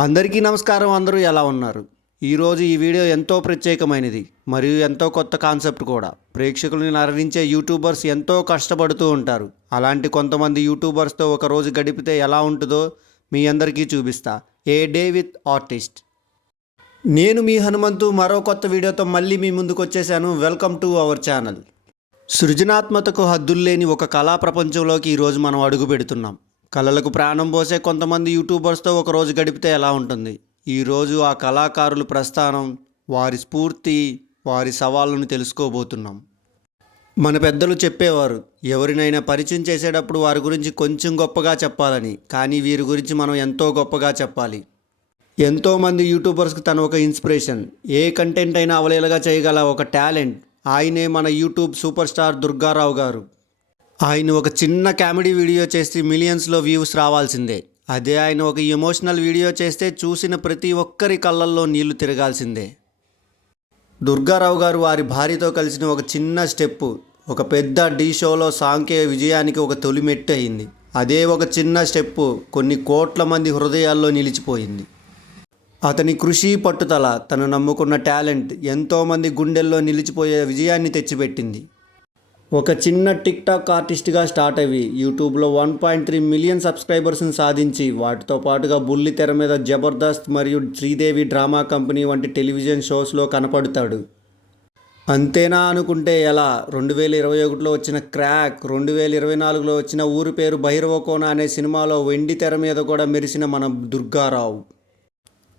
అందరికీ నమస్కారం. అందరూ ఎలా ఉన్నారు? ఈరోజు ఈ వీడియో ఎంతో ప్రత్యేకమైనది మరియు ఎంతో కొత్త కాన్సెప్ట్ కూడా. ప్రేక్షకులను అలరించే యూట్యూబర్స్ ఎంతో కష్టపడుతూ ఉంటారు. అలాంటి కొంతమంది యూట్యూబర్స్తో ఒక రోజు గడిపితే ఎలా ఉంటుందో మీ అందరికీ చూపిస్తా. ఏ డే విత్ ఆర్టిస్ట్. నేను మీ హనుమంతు మరో కొత్త వీడియోతో మళ్ళీ మీ ముందుకు వచ్చేసాను. Welcome to our channel. సృజనాత్మకతకు హద్దుల్లేని ఒక కళా ప్రపంచంలోకి ఈరోజు మనం అడుగు పెడుతున్నాం. కళలకు ప్రాణం పోసే కొంతమంది యూట్యూబర్స్తో ఒకరోజు గడిపితే ఎలా ఉంటుంది? ఈరోజు ఆ కళాకారుల ప్రస్థానం, వారి స్ఫూర్తి, వారి సవాళ్ళను తెలుసుకోబోతున్నాం. మన పెద్దలు చెప్పేవారు, ఎవరినైనా పరిచయం చేసేటప్పుడు వారి గురించి కొంచెం గొప్పగా చెప్పాలని. కానీ వీరి గురించి మనం ఎంతో గొప్పగా చెప్పాలి. ఎంతోమంది యూట్యూబర్స్కి తను ఒక ఇన్స్పిరేషన్. ఏ కంటెంట్ అయినా అవలీలగా చేయగల ఒక టాలెంట్. ఆయనే మన యూట్యూబ్ సూపర్ స్టార్ దుర్గారావు గారు. ఆయన ఒక చిన్న కామెడీ వీడియో చేస్తే మిలియన్స్లో వ్యూస్ రావాల్సిందే. అదే ఆయన ఒక ఎమోషనల్ వీడియో చేస్తే చూసిన ప్రతి ఒక్కరి కళ్ళల్లో నీళ్లు తిరగాల్సిందే. దుర్గారావు గారు వారి భార్యతో కలిసిన ఒక చిన్న స్టెప్పు ఒక పెద్ద ఢీ షోలో సాంకేతిక విజయానికి ఒక తొలిమెట్టు అయింది. అదే ఒక చిన్న స్టెప్పు కొన్ని కోట్ల మంది హృదయాల్లో నిలిచిపోయింది. అతని కృషి, పట్టుదల, తను నమ్ముకున్న టాలెంట్ ఎంతోమంది గుండెల్లో నిలిచిపోయే విజయాన్ని తెచ్చిపెట్టింది. ఒక చిన్న టిక్ టాక్ ఆర్టిస్ట్గా స్టార్ట్ అయ్యి యూట్యూబ్లో 1.3 మిలియన్ సబ్స్క్రైబర్స్ని సాధించి వాటితో పాటుగా బుల్లి తెర మీద జబర్దస్త్ మరియు శ్రీదేవి డ్రామా కంపెనీ వంటి టెలివిజన్ షోస్లో కనపడతాడు. అంతేనా అనుకుంటే ఎలా? 2021లో వచ్చిన క్రాక్, 2024లో వచ్చిన ఊరి పేరు భైరవకోన అనే సినిమాలో వెండి తెర మీద కూడా మెరిసిన మన దుర్గారావు.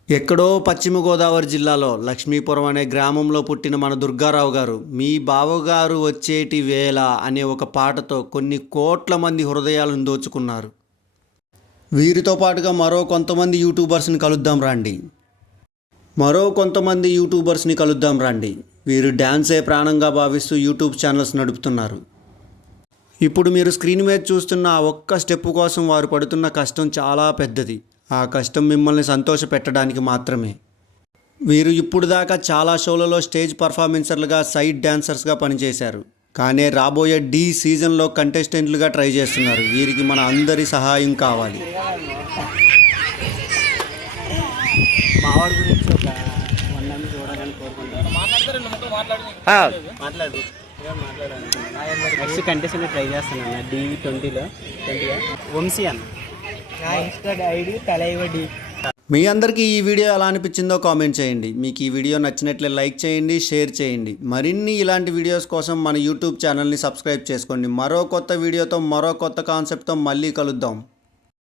ఎక్కడో పశ్చిమ గోదావరి జిల్లాలో లక్ష్మీపురం అనే గ్రామంలో పుట్టిన మన దుర్గారావు గారు మీ బావగారు వచ్చేటి వేళ అనే ఒక పాటతో కొన్ని కోట్ల మంది హృదయాలను దోచుకున్నారు. వీరితో పాటుగా మరో కొంతమంది యూట్యూబర్స్ని కలుద్దాం రండి. వీరు డ్యాన్సే ప్రాణంగా భావిస్తూ యూట్యూబ్ ఛానల్స్ నడుపుతున్నారు. ఇప్పుడు మీరు స్క్రీన్ మీద చూస్తున్న ఆ ఒక్క స్టెప్ కోసం వారు పడుతున్న కష్టం చాలా పెద్దది. ఆ కష్టం మిమ్మల్ని సంతోష పెట్టడానికి మాత్రమే. వీరు ఇప్పుడు దాకా చాలా షోలలో స్టేజ్ పర్ఫార్మెన్సర్లుగా, సైడ్ డాన్సర్స్గా పనిచేశారు. కానీ రాబోయే డి సీజన్లో కంటెస్టెంట్లుగా ట్రై చేస్తున్నారు. వీరికి మన అందరి సహాయం కావాలి. నెక్స్ట్ కంటెస్టెంట్ ట్రై చేస్తున్నాను డి20లో వంశీ అన్న ఐడి తలైవ. మీ అందరికీ ఈ వీడియో ఎలా అనిపించిందో కామెంట్ చేయండి. మీకు ఈ వీడియో నచ్చినట్లే లైక్ చేయండి, షేర్ చేయండి. మరిన్ని ఇలాంటి వీడియోస్ కోసం మన యూట్యూబ్ ఛానల్ని సబ్స్క్రైబ్ చేసుకోండి. మరో కొత్త వీడియోతో, మరో కొత్త కాన్సెప్ట్తో మళ్ళీ కలుద్దాం.